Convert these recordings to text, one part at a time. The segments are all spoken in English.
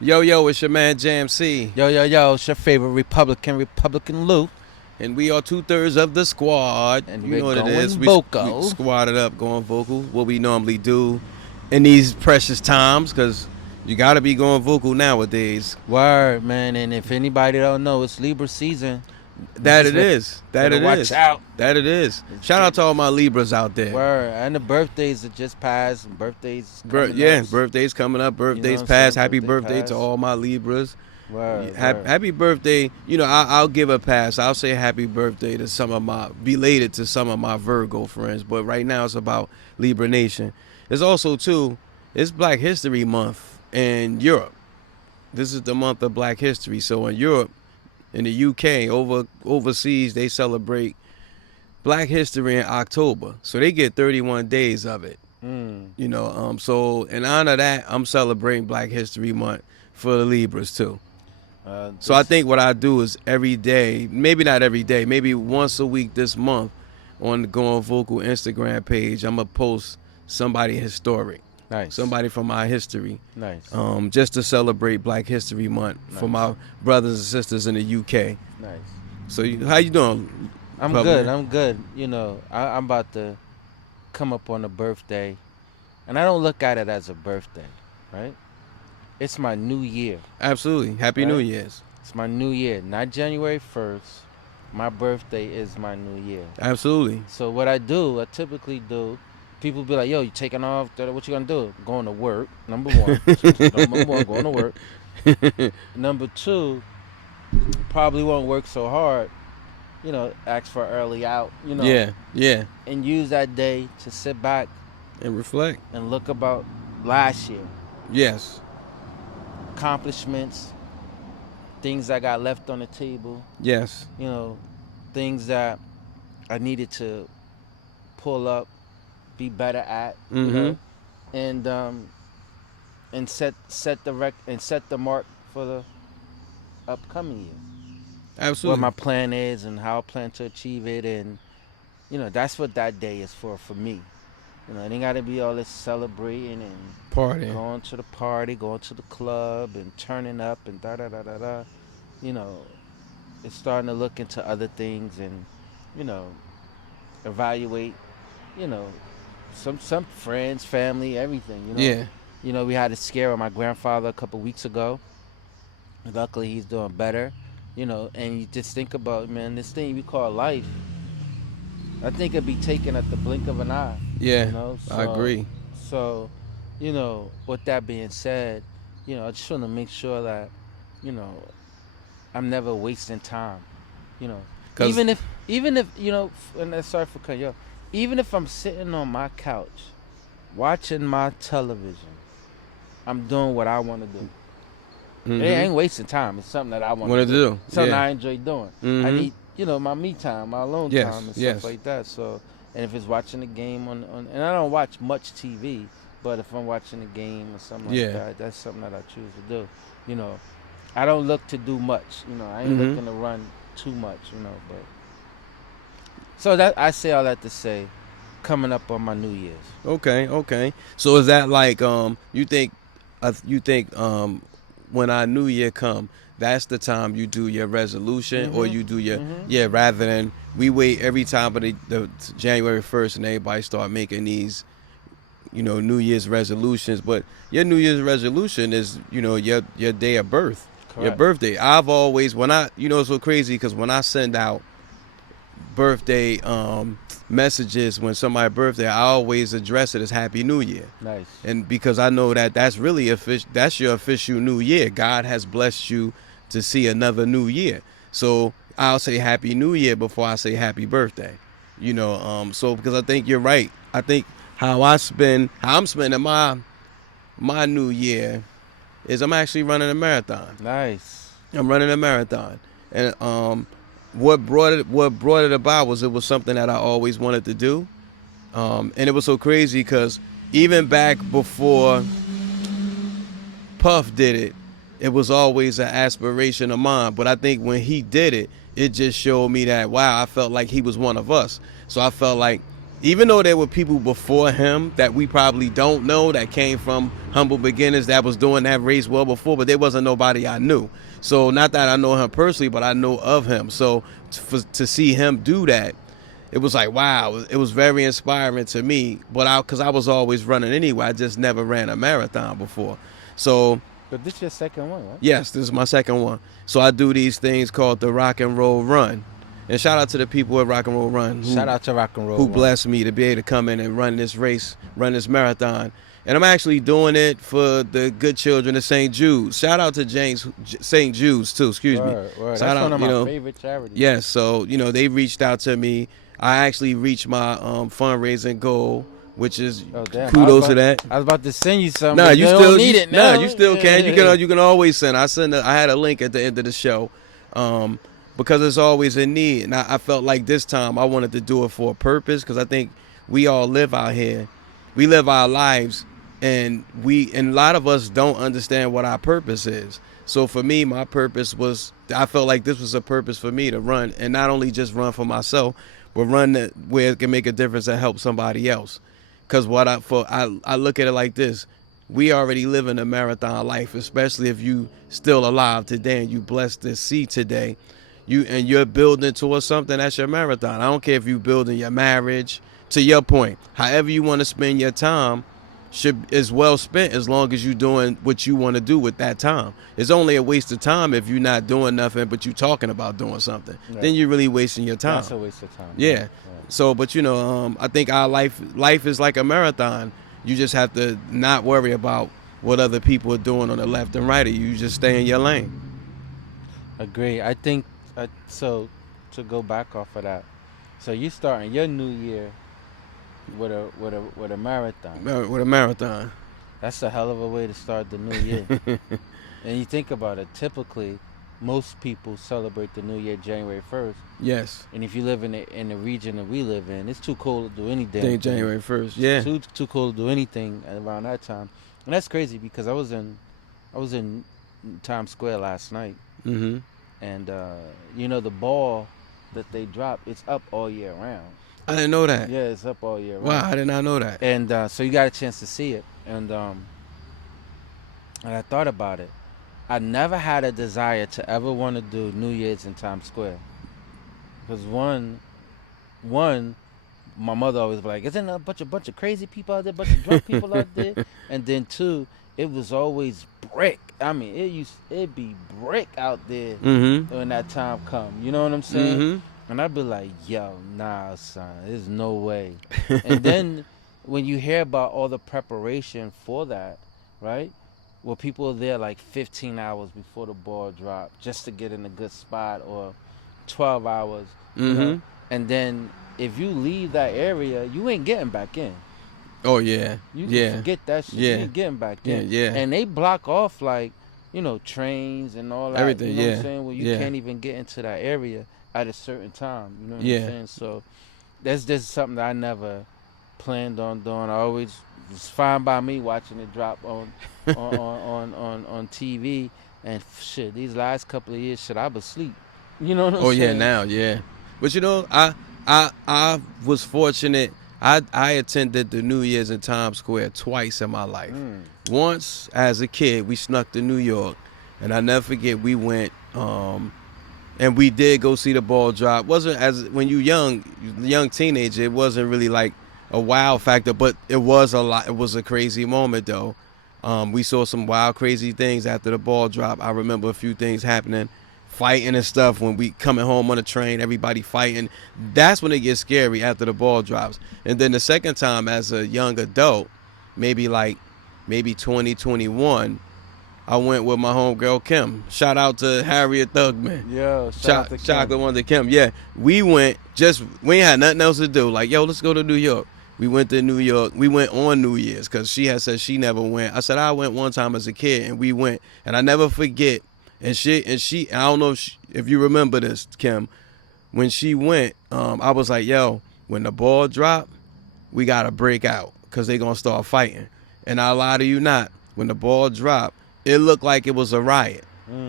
Yo, it's your man Jam C, Yo, it's your favorite Republican Lou. and we are 2/3 of the squad. And You we're know what it is. going We vocal. squatted up, going vocal. What we normally do in these precious times, because you got to be going vocal nowadays. Word, man. And if anybody don't know, it's Libra season. That it is. That better it watch is. out. That it is. Shout out to all my Libras out there. Word. And the birthdays that just passed. And birthdays coming up. Birthdays coming up. Birthdays what I'm past. saying? Happy Birthday birthday to pass. all my Libras. Word. Happy birthday. I'll give a pass. I'll say happy birthday to belated to some of my Virgo friends. But right now it's about Libra Nation. It's also, too, it's Black History Month in Europe. This is the month of Black History. So in Europe, in the UK, overseas, they celebrate Black History in October. So they get 31 days of it. So in honor of that, I'm celebrating Black History Month for the Libras, too. So I think what I do is every day, maybe not every day, maybe once a week this month on the Going Vocal Instagram page, I'm going to post somebody historic. Nice. Somebody from my history. Nice. Just to celebrate Black History Month for my brothers and sisters in the UK. Nice. So how you doing? I'm Public? good. I'm good. I'm about to come up on a birthday. And I don't look at it as a birthday, right? It's my new year. Absolutely. Happy New Year's. It's my new year. Not January 1st. My birthday is my new year. Absolutely. So what I typically do, people be like, yo, you taking off? What you gonna do? Going to work, number one. Number one, going to work. Number two, probably won't work so hard. Ask for early out, Yeah. and use that day to sit back And reflect. and look about last year. Yes. Accomplishments, things I got left on the table, Yes. things that I needed to pull up, be better at, and set the mark for the upcoming year. Absolutely. What my plan is and how I plan to achieve it, and that's what that day is for me. It ain't got to be all this celebrating and Party. going to the party, going to the club, and turning up and da-da-da-da-da. It's starting to look into other things and, evaluate, some friends, family, everything, Yeah. We had a scare with my grandfather a couple weeks ago. Luckily, he's doing better, and you just think about, man, this thing we call life, I think it'd be taken at the blink of an eye. Yeah. So, I agree. So, with that being said, I just want to make sure that, I'm never wasting time. Even if, and sorry for cutting you off, even if I'm sitting on my couch watching my television, I'm doing what I want to do. Mm-hmm. It ain't wasting time. It's something that I want to do. Something Yeah. I enjoy doing. Mm-hmm. I need, my me time, my alone Yes, time and yes. stuff like that. So, and if it's watching the game on, and I don't watch much TV, but if I'm watching the game or something like that, that's something that I choose to do. I don't look to do much. I ain't looking to run too much. But so that I say all that to say, coming up on my New Year's. Okay. So is that like you think when our New Year come, that's the time you do your resolution, or you do your rather than we wait every time of the January 1st and everybody start making these New Year's resolutions, but your New Year's resolution is your day of birth. Correct. Your birthday. I've always, when I it's so crazy because when I send out birthday messages when somebody's birthday, I always address it as Happy New Year. Nice. And because I know that that's really that's your official New Year. God has blessed you to see another New Year. So I'll say Happy New Year before I say Happy Birthday. So because I think you're right. I think how I'm spending my New Year is I'm actually running a marathon. Nice. I'm running a marathon, and what brought it about was it was something that I always wanted to do, and it was so crazy because even back before Puff did it, it was always an aspiration of mine. But I think when he did it, it just showed me that wow, I felt like he was one of us. So I felt like even though there were people before him that we probably don't know that came from humble beginnings that was doing that race well before, but there wasn't nobody I knew. So not that I know him personally, but I know of him. So to see him do that, it was like, wow, it was very inspiring to me. But because I was always running anyway, I just never ran a marathon before. So But this your second one, right? yes, this is my second one. So I do these things called the Rock and Roll Run. And shout out to the people at Rock and Roll Run. Shout out to Rock and Roll who Run. blessed me to be able to come in and run this race, run this marathon. And I'm actually doing it for the good children of St. Jude. Shout out to St. Jude's too, excuse me. Word. Shout That's out, one of my favorite charities. Yes, so, they reached out to me. I actually reached my fundraising goal, which is kudos to that. I was about to send you something. Nah, you still don't need it now. Nah, you still can. You can always send. I had a link at the end of the show, because it's always a need, and I felt like this time I wanted to do it for a purpose, because I think we all live out here, we live our lives, and a lot of us don't understand what our purpose is. So for me, my purpose was, I felt like this was a purpose for me to run, and not only just run for myself, but run where it can make a difference and help somebody else. Because I look at it like this: we already live in a marathon life, especially if you still alive today and you blessed to see today. You're building towards something. That's your marathon. I don't care if you're building your marriage. To your point, however you want to spend your time is well spent, as long as you're doing what you want to do with that time. It's only a waste of time if you're not doing nothing, but you're talking about doing something. Right. Then you're really wasting your time. That's a waste of time. Yeah. So, but I think our life is like a marathon. You just have to not worry about what other people are doing on the left and right of you. You just stay in your lane. Agree. I think so. To go back off of that, so you starting your new year with a marathon. With a marathon. That's a hell of a way to start the new year. And you think about it, typically, most people celebrate the new year January 1st. Yes. And if you live in the region that we live in, it's too cold to do anything. January 1st, yeah. Too cold to do anything around that time. And that's crazy, because I was in Times Square last night. Mm-hmm. And the ball that they drop, it's up all year round. I didn't know that. Yeah, it's up all year round. Wow, I did not know that. And so you got a chance to see it. And I thought about it. I never had a desire to ever want to do New Year's in Times Square. Because one, my mother always be like, isn't there a bunch of crazy people out there, a bunch of drunk people out there? And then two, it was always brick. I mean, it'd be brick out there when that time come. You know what I'm saying? Mm-hmm. And I'd be like, yo, nah, son, there's no way. And then when you hear about all the preparation for that, right? Well, people are there like 15 hours before the ball drop just to get in a good spot, or 12 hours. You know? And then if you leave that area, you ain't getting back in. Oh, yeah. You can forget that shit. You ain't getting back in. Yeah. And they block off, like, trains and all that. Everything, you know what I'm saying? Well, you can't even get into that area at a certain time. You know what I'm saying? So that's just something that I never planned on doing. I always was fine by me watching it drop on TV. And shit, these last couple of years, I was asleep. You know what I'm saying? Oh, yeah, now, yeah. But, I was fortunate. I attended the New Year's in Times Square twice in my life. Once, as a kid, we snuck to New York. And I never forget, we went, and we did go see the ball drop. When you young teenager, it wasn't really like a wow factor, but it was a lot. It was a crazy moment, though. We saw some wild, crazy things after the ball drop. I remember a few things happening, fighting and stuff. When we coming home on the train, everybody fighting. That's when it gets scary, after the ball drops. And then the second time, as a young adult, maybe 2021, I went with my homegirl Kim. Shout out to Harriet Thugman. Yo, shout out to Kim. Chocolate Wonder Kim. Yeah, we ain't had nothing else to do. Like, yo, let's go to New York. We went to New York. We went on New Year's, because she had said she never went. I said I went one time as a kid, and we went. And I never forget. And she I don't know if you remember this, Kim. When she went, I was like, yo, when the ball dropped, we got to break out, because they going to start fighting. And I lie to you not, when the ball dropped, it looked like it was a riot.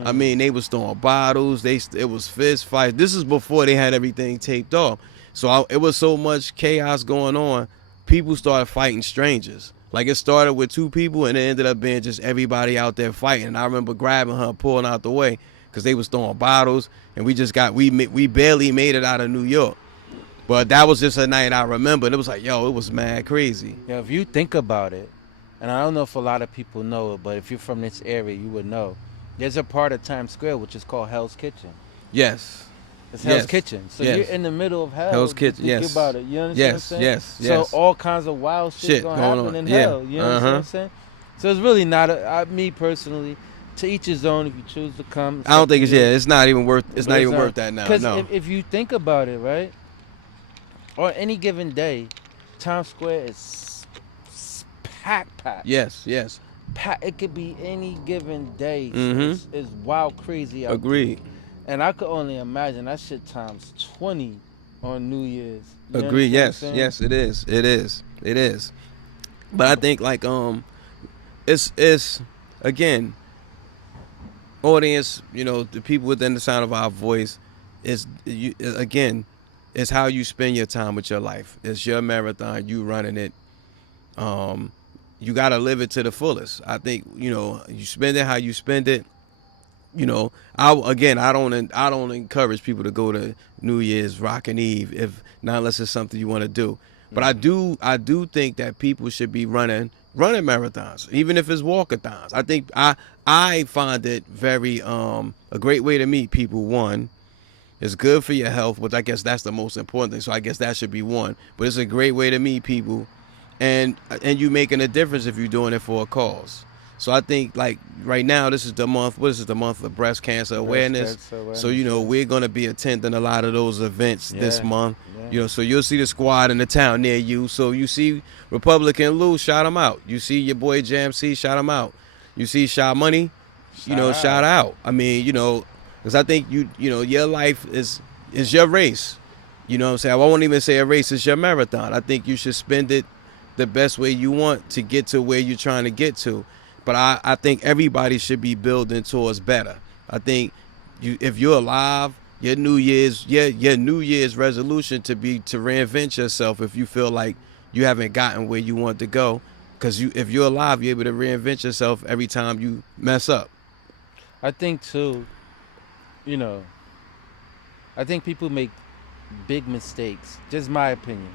I mean, they was throwing bottles. It was fist fights. This is before they had everything taped off. So it was so much chaos going on. People started fighting strangers. Like it started with 2 people and it ended up being just everybody out there fighting. And I remember grabbing her, pulling out the way because they was throwing bottles, and we barely made it out of New York. But that was just a night I remember. And it was like, yo, it was mad crazy. Yeah, if you think about it, and I don't know if a lot of people know it, but if you're from this area, you would know. There's a part of Times Square which is called Hell's Kitchen. Yes. It's Hell's Kitchen. So you're in the middle of hell. Hell's Kitchen, Think yes. about it. You understand Yes, what I'm saying? yes, So yes. all kinds of wild shit gonna happen on. in Yeah. hell. You understand what I'm saying? So it's really not me personally. To each his own. If you choose to come, I don't think it's not even worth. It's not even worth that now. Because No. if you think about it, right, on any given day, Times Square is packed. Yes. It could be any given day. Mhm. It's wild, crazy out Agreed. there. And I could only imagine that shit times 20 on New Year's. You Agreed. understand what I'm saying? Yes. It is. But I think like it's again, audience. You know, the people within the sound of our voice is again, it's how you spend your time with your life. It's your marathon. You running it. You gotta live it to the fullest. I think you spend it how you spend it. I don't encourage people to go to New Year's Rockin' Eve if not unless it's something you want to do. But I do think that people should be running marathons, even if it's walkathons. I think I find it very a great way to meet people. One, it's good for your health, which I guess that's the most important thing. So I guess that should be one. But it's a great way to meet people, and you making a difference if you're doing it for a cause. So I think like right now, this is the month. What is it? The month of breast cancer awareness. So we're gonna be attending a lot of those events this month. Yeah. So you'll see the squad in the town near you. So you see Republican Lou, shout him out. You see your boy Jam C, shout him out. You see Shy Money, shout out. I mean, because I think your life is your race. You know what I'm saying? I won't even say a race. It's your marathon. I think you should spend it the best way you want to get to where you're trying to get to. But I think everybody should be building towards better. I think if you're alive, your New Year's resolution to reinvent yourself if you feel like you haven't gotten where you want to go. Because if you're alive, you're able to reinvent yourself every time you mess up. I think too, I think people make big mistakes. Just my opinion.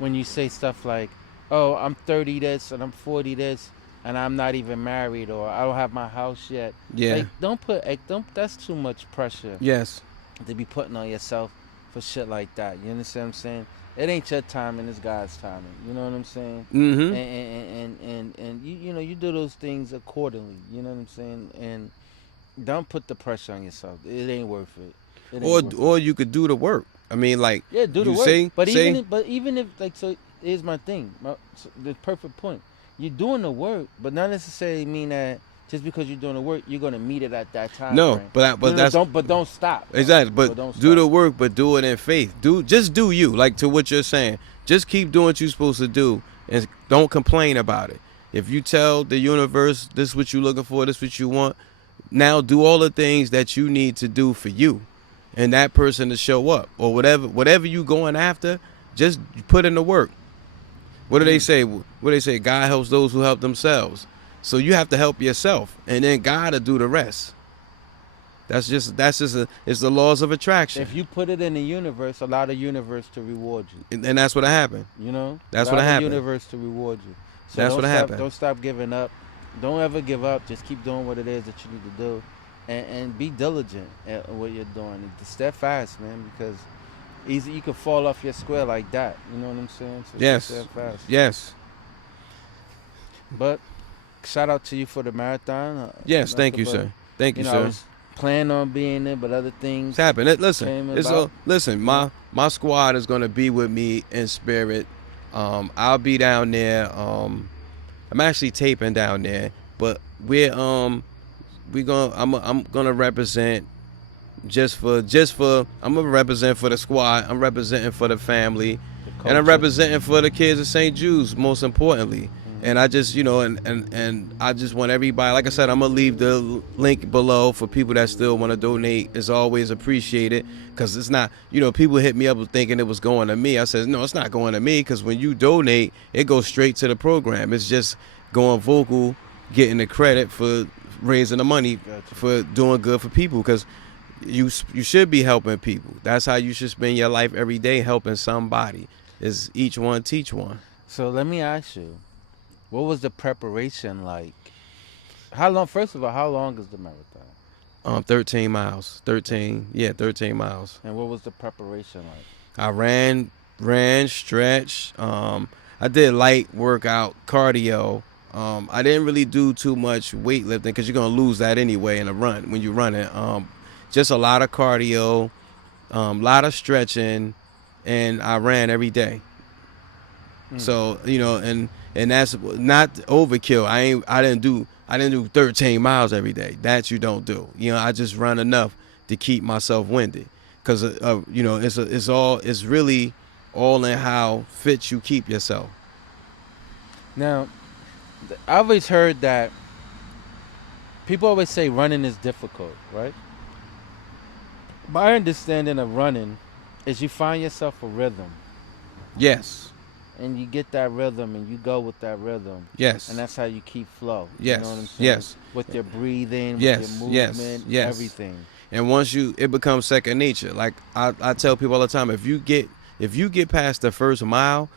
When you say stuff like, oh, I'm 30 this and I'm 40 this, and I'm not even married, or I don't have my house yet. Yeah. That's too much pressure. Yes. To be putting on yourself for shit like that. You understand what I'm saying? It ain't your timing, it's God's timing. You know what I'm saying? Mm-hmm. And you do those things accordingly. You know what I'm saying? And don't put the pressure on yourself. It ain't worth it. Or you could do the work. I mean, like do the work. Even if so here's my thing. The perfect point. You're doing the work, but not necessarily mean that just because you're doing the work, you're gonna meet it at that time. No, frame. but don't stop. Exactly, but do the work, but do it in faith. Just do you, like to what you're saying. Just keep doing what you're supposed to do, and don't complain about it. If you tell the universe this is what you're looking for, this is what you want, now do all the things that you need to do for you, and that person to show up or whatever you going after. Just put in the work. What do they say? God helps those who help themselves. So you have to help yourself, and then God will do the rest. It's the laws of attraction. If you put it in the universe, allow the universe to reward you. And that's what happened. That's what happened. Allow the universe to reward you. So that's what happened. Don't stop giving up. Don't ever give up. Just keep doing what it is that you need to do, and be diligent at what you're doing. Steadfast, man, because easy you could fall off your square like that. You know what I'm saying? So yes. Yes. But shout out to you for the marathon. Yes, thank you, sir. Thank you, sir. I was planning on being there, but other things happened. Listen, my squad is gonna be with me in spirit. I'll be down there. I'm actually taping down there, but I'm gonna represent I'm gonna represent for the squad. I'm representing for the family, and I'm representing for the kids of St. Jude's most importantly. And I just, and I just want everybody, like I said, I'm going to leave the link below for people that still want to donate. It's always appreciated because it's not, people hit me up thinking it was going to me. I said, no, it's not going to me because when you donate, it goes straight to the program. It's just going vocal, getting the credit for raising the money for doing good for people because you should be helping people. That's how you should spend your life every day, helping somebody. Is each one teach one. So let me ask you, what was the preparation like? How long? First of all, how long is the marathon? 13 miles. 13 miles. And what was the preparation like? I ran, stretched. I did light workout, cardio. I didn't really do too much weightlifting because you're gonna lose that anyway in a run when you run it. Just a lot of cardio, lot of stretching, and I ran every day. So and that's not overkill. I didn't do 13 miles every day. That you don't do. I just run enough to keep myself winded, because it's really all in how fit you keep yourself. Now, I always heard that people always say running is difficult, right? My understanding of running is you find yourself a rhythm. Yes. And you get that rhythm and you go with that rhythm. Yes. And that's how you keep flow. Yes. You know what I'm saying? Yes. With your breathing, yes. with your movement, yes. everything. And once it becomes second nature. Like I tell people all the time, if you get past the first mile,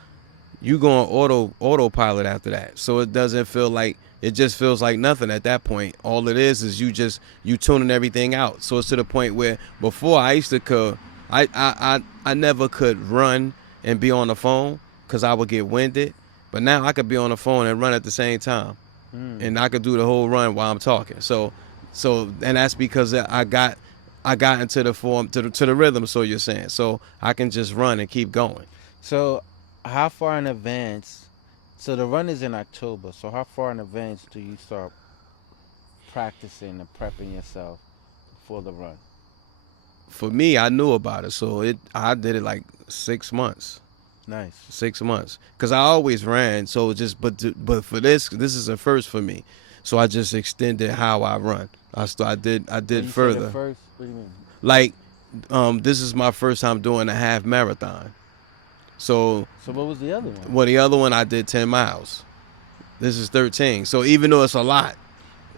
you go on autopilot after that. So it doesn't feel like, it just feels like nothing at that point. All it is you tuning everything out. So it's to the point where before I used to I never could run and be on the phone because I would get winded. But now I could be on the phone and run at the same time. And I could do the whole run while I'm talking. So and that's because I got into the form to the rhythm. So you're saying, so I can just run and keep going. So how far in advance? So the run is in October. So how far in advance do you start practicing and prepping yourself for the run? For me, I knew about it, so I did it like 6 months. Nice. 6 months, because I always ran. So but for this is a first for me. So I just extended how I run. I did further. First, what do you mean? Like, this is my first time doing a half marathon. So what was the other one? Well, the other one I did 10 miles. This is 13. So even though it's a lot,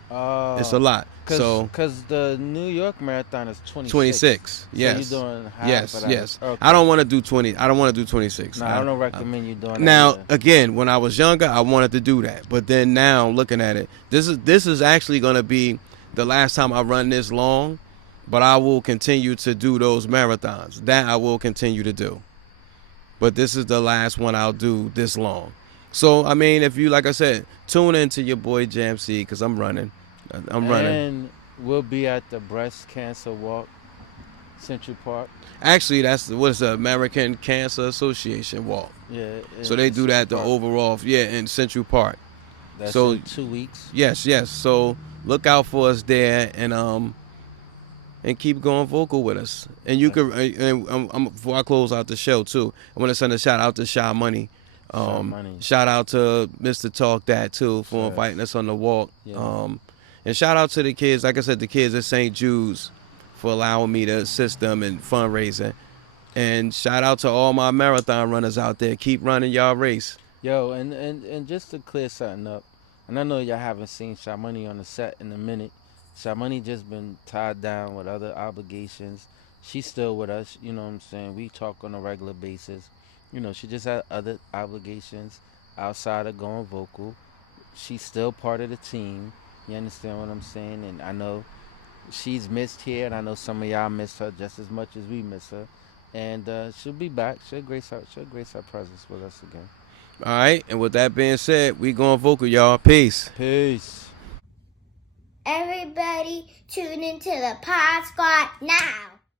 it's a lot. Because the New York Marathon is 26. 26. Yes. So you're doing half yes. of that. Yes. Okay. I don't want to do 20. I don't want to do 26. No, I don't recommend you doing that. Now, again, when I was younger, I wanted to do that. But then now, looking at it, this is actually going to be the last time I run this long. But I will continue to do those marathons. That I will continue to do. But this is the last one I'll do this long. So, I mean, if you, like I said, tune into your boy Jam C, because I'm running. And we'll be at the Breast Cancer Walk, Central Park. Actually, that's the American Cancer Association walk. Yeah. So they do that overall, in Central Park. That's in 2 weeks. Yes. So look out for us there, and keep going vocal with us. And you could, and before I close out the show too, I want to send a shout out to Shy Money. Shout out to Mr. Talk That too for inviting us on the walk. Yeah. And shout out to the kids, like I said, the kids at St. Jude's for allowing me to assist them in fundraising. And shout out to all my marathon runners out there. Keep running y'all race. Yo, and just to clear something up, and I know y'all haven't seen Shy Money on the set in a minute. Shy Money just been tied down with other obligations. She's still with us, you know what I'm saying? We talk on a regular basis. She just had other obligations outside of going vocal. She's still part of the team. You understand what I'm saying? And I know she's missed here, and I know some of y'all miss her just as much as we miss her. And she'll be back. She'll grace her presence with us again. All right. And with that being said, we going vocal, y'all. Peace. Peace. Everybody tune into the Pod Squad now.